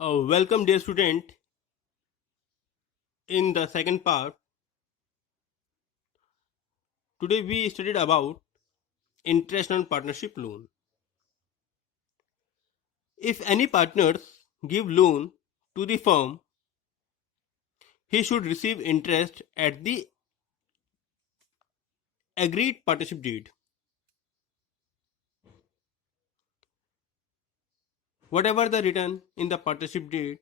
Welcome, dear student. In the second part, today we studied about interest on partnership loan. If any partners give loan to the firm, he should receive interest at the agreed partnership deed. Whatever the written in the partnership deed,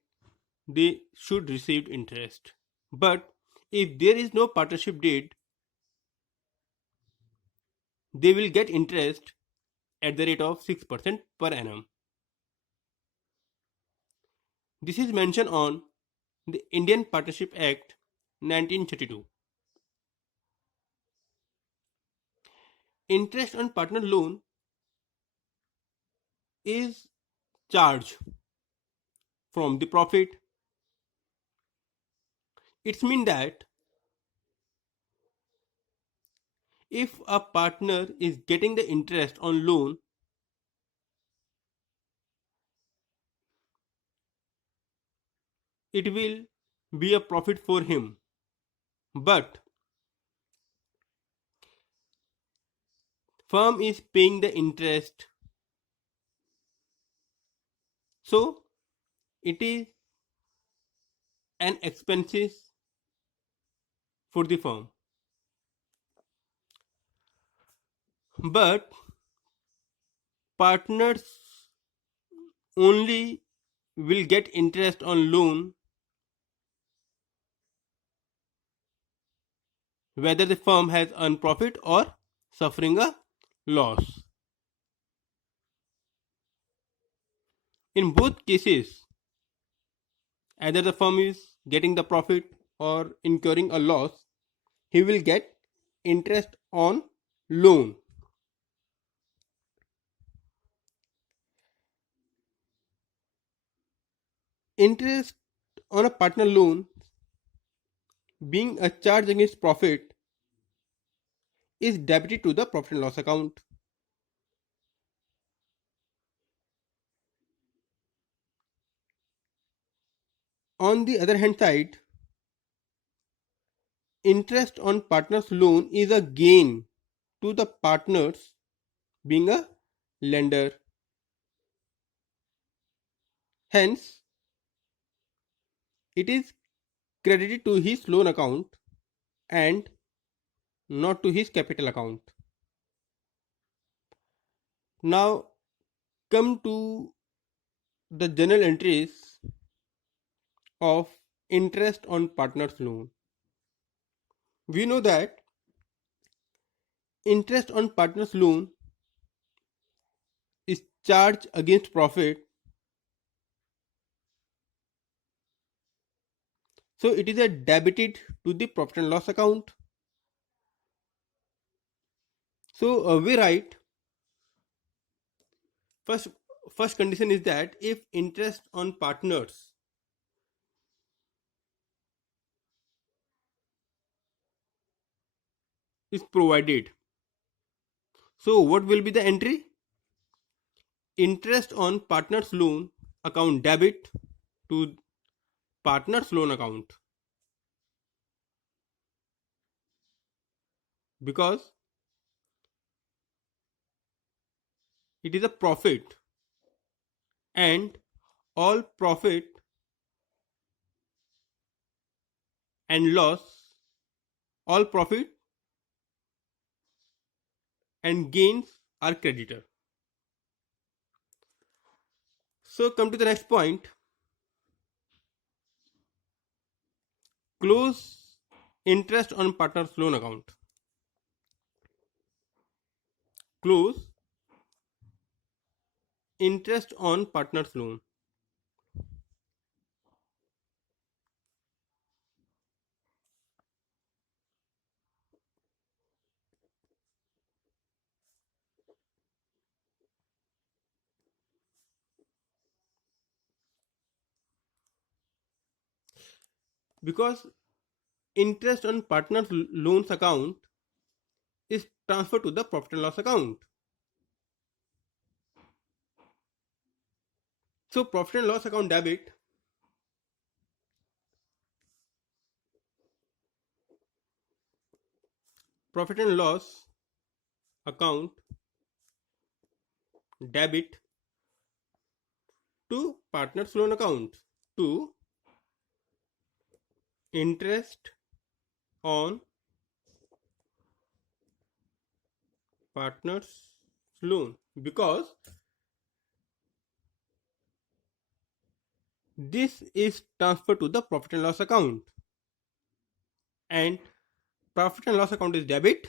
they should receive interest. But if there is no partnership deed, they will get interest at the rate of 6% per annum. This is mentioned on the Indian Partnership Act 1932. Interest on partner loan is charged from the profit. It means that if a partner is getting the interest on loan, it will be a profit for him. But firm is paying the interest, so it is an expenses for the firm. But partners only will get interest on loan whether the firm has earned profit or suffering a loss. In both cases, either the firm is getting the profit or incurring a loss, he will get interest on loan. Interest on a partner loan, being a charge against profit, is debited to the profit and loss account. On the other hand side, interest on partner's loan is a gain to the partners, being a lender. Hence, it is credited to his loan account and not to his capital account. Now, come to the journal entries of interest on partner's loan. We know that interest on partner's loan is charged against profit, so it is a debited to the profit and loss account. So we write first first condition is that if interest on partners is provided, so what will be the entry? Interest on partner's loan account debit to partner's loan account, because it is a profit and all profit and loss, all profit and gains are creditor. So come to the next point. Close interest on partner's loan account. Close interest on partner's loan. Because interest on partner's loans account is transferred to the profit and loss account. So profit and loss account debit profit and loss account debit to partner's loan account to interest on partner's loan, because this is transferred to the profit and loss account, and profit and loss account is debit,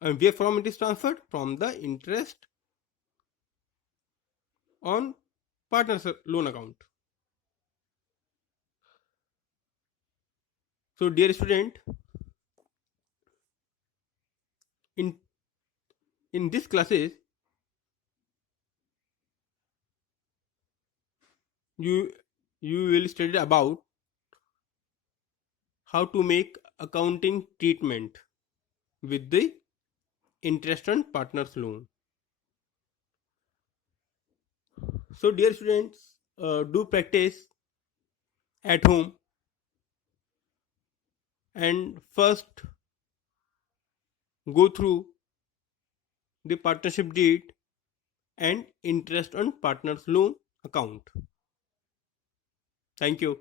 and where from it is transferred? From the interest on partner's loan account. So dear student, in this classes you will study about how to make accounting treatment with the interest on partner's loan. So dear students, do practice at home, and first go through the partnership deed and interest on partner's loan account. Thank you.